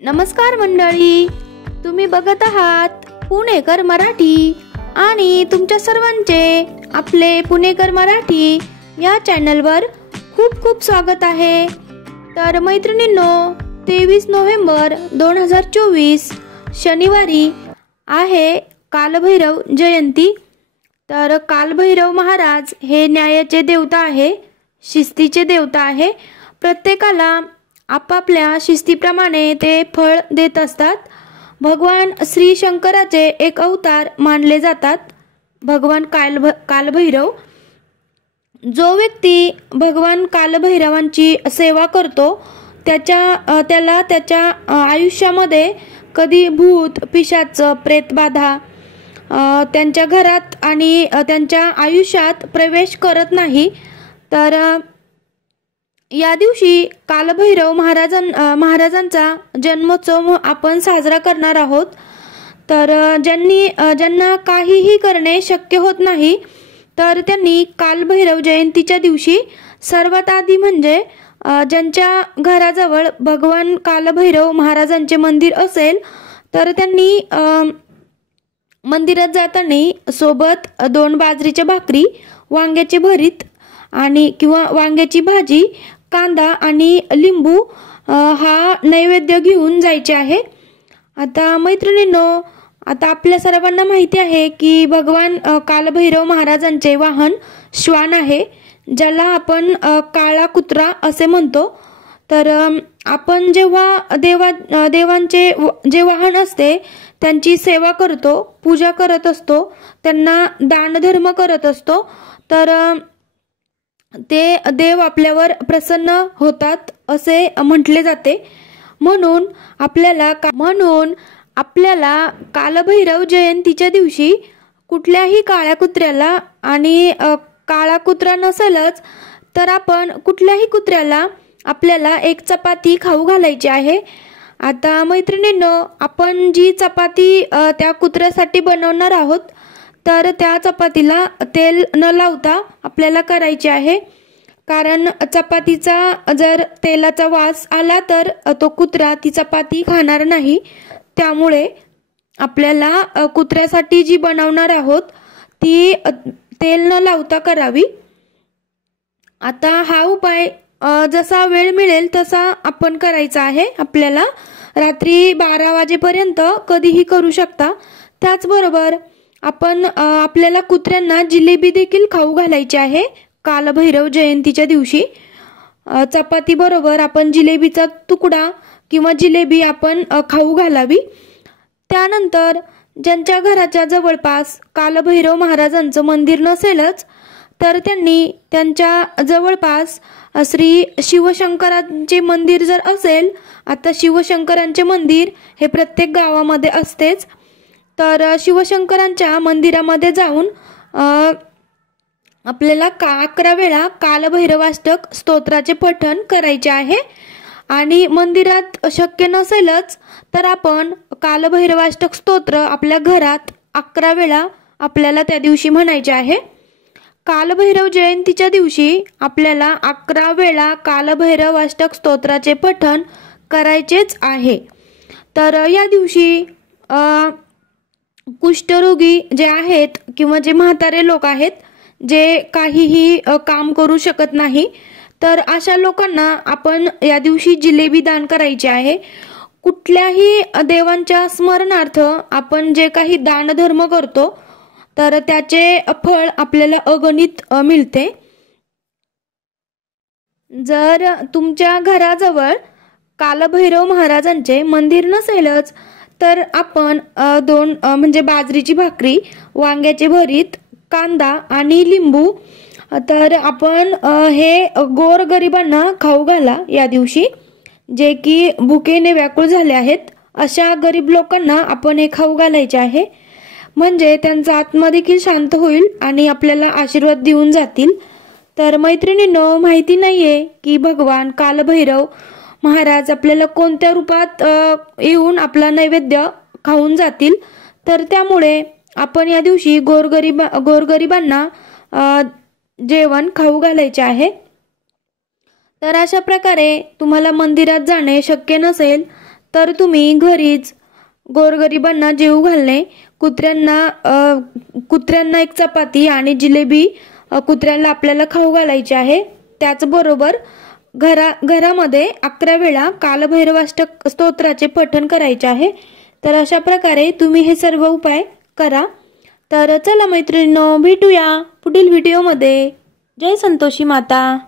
नमस्कार मंडळी, तुम्ही बघत आहात पुणेकर मराठी आणि तुमच्या सर्वांचे आपले पुणेकर मराठी या चॅनलवर खूप खूप स्वागत आहे। तर मैत्रिणींनो, 23 नोव्हेंबर 2024 शनिवारी आहे कालभैरव जयंती। तर कालभैरव महाराज हे न्यायाचे देवता आहे, शिस्तीचे देवता आहे। प्रत्येकाला आपापल्या शिस्तीप्रमाणे ते फळ देत असतात। भगवान श्री शंकराचे एक अवतार मानले जातात भगवान कालभैरव। जो व्यक्ती भगवान कालभैरवांची सेवा करतो त्याला त्याच्या आयुष्यामध्ये कधी भूत पिशाच प्रेतबाधा त्यांच्या घरात आणि त्यांच्या आयुष्यात प्रवेश करत नाही। तर या दिवशी कालभैरव महाराजांचा जन्मोत्सव आपण साजरा करणार आहोत। तर ज्यांना काहीही करणे शक्य होत नाही तर त्यांनी कालभैरव जयंतीच्या दिवशी सर्वात आधी म्हणजे ज्यांच्या घराजवळ भगवान कालभैरव महाराजांचे मंदिर असेल तर त्यांनी मंदिरात जाताना सोबत 2 बाजरीच्या भाकरी, वांग्याचे भरीत आणि किंवा वांग्याची भाजी, कांदा आणि लिंबू हा नैवेद्य घेऊन जायचे आहे। आता मैत्रिणींनो, आता आपल्या सर्वांना माहिती आहे की भगवान कालभैरव महाराजांचे वाहन श्वान आहे, ज्याला आपण काळा कुत्रा असे म्हणतो। तर आपण जेव्हा देवांचे जे वाहन असते त्यांची सेवा करतो, पूजा करत असतो, त्यांना दानधर्म करत असतो, तर ते देव आपल्यावर प्रसन्न होतात असे म्हटले जाते। म्हणून आपल्याला कालभैरव जयंतीच्या दिवशी कुठल्याही काळ्या कुत्र्याला, आणि काळा कुत्रा नसेलच तर आपण कुठल्याही कुत्र्याला आपल्याला एक चपाती खाऊ घालायची आहे। आता मैत्रिणींनो, आपण जी चपाती त्या कुत्र्यासाठी बनवणार आहोत तर त्या चपातीला तेल न लावता आपल्याला करायची आहे, कारण चपातीचा जर तेलाचा वास आला तर तो कुत्रा ती चपाती खाणार नाही। त्यामुळे आपल्याला कुत्र्यासाठी जी बनवणार आहोत ती तेल न लावता करावी। आता हा उपाय जसा वेळ मिळेल तसा आपण करायचा आहे। आपल्याला रात्री 12 वाजेपर्यंत कधीही करू शकता। त्याचबरोबर आपल्याला कुत्र्यांना जिलेबी देखील खाऊ घालायची आहे कालभैरव जयंतीच्या दिवशी। चपाती बरोबर आपण जिलेबीचा तुकडा किंवा जिलेबी आपण खाऊ घालावी। त्यानंतर ज्यांच्या घराच्या जवळपास कालभैरव महाराजांचं मंदिर नसेलच तर त्यांनी त्यांच्या जवळपास श्री शिवशंकरांचे मंदिर जर असेल, आता शिवशंकरांचे मंदिर हे प्रत्येक गावामध्ये असतेच, तर शिवशंकरांच्या मंदिरामध्ये जाऊन आपल्याला 11 वेळा कालभैरवाष्टक स्तोत्राचे पठण करायचे आहे। आणि मंदिरात शक्य नसेलच तर आपण कालभैरवाष्टक स्तोत्र आपल्या घरात 11 वेळा आपल्याला त्या दिवशी म्हणायचे आहे। कालभैरव जयंतीच्या दिवशी आपल्याला 11 वेळा कालभैरवाष्टक स्तोत्राचे पठण करायचेच आहे। तर या दिवशी कुष्ठरोगी जे आहेत किंवा जे म्हातारे लोक आहेत, जे काहीही काम करू शकत नाही, तर अशा लोकांना आपण या दिवशी जिलेबी दान करायची आहे। कुठल्याही देवांच्या स्मरणार्थ आपण जे काही दानधर्म करतो तर त्याचे फळ आपल्याला अगणित मिळते। जर तुमच्या घराजवळ कालभैरव महाराजांचे मंदिर नसेलच तर आपण 2 म्हणजे बाजरीची भाकरी, वांग्याचे भरीत, कांदा आणि लिंबू तर आपण हे गोरगरिबांना खाऊ घाला या दिवशी, जे की भुकेने व्याकुळ झाले आहेत अशा गरीब लोकांना आपण हे खाऊ घालायचे आहे। म्हणजे त्यांचा आत्मा देखील शांत होईल आणि आपल्याला आशीर्वाद देऊन जातील। तर मैत्रिणींनो, माहिती नाहीये की भगवान कालभैरव महाराज आपल्याला कोणत्या रूपात येऊन आपला नैवेद्य खाऊन जातील, तर त्यामुळे आपण या दिवशी गोरगरिबांना जेवण खाऊ घालायचे आहे। तर अशा प्रकारे तुम्हाला मंदिरात जाणे शक्य नसेल तर तुम्ही घरीच गोरगरिबांना जेवू घालणे, कुत्र्यांना एक चपाती आणि जिलेबी कुत्र्यांना आपल्याला खाऊ घालायची आहे। त्याचबरोबर घरामध्ये 11 वेळा कालभैरवाष्टक स्तोत्राचे पठण करायचे आहे। तर अशा प्रकारे तुम्ही हे सर्व उपाय करा। तर चला मैत्रिणींनो, भेटूया पुढील व्हिडिओमध्ये। जय संतोषी माता।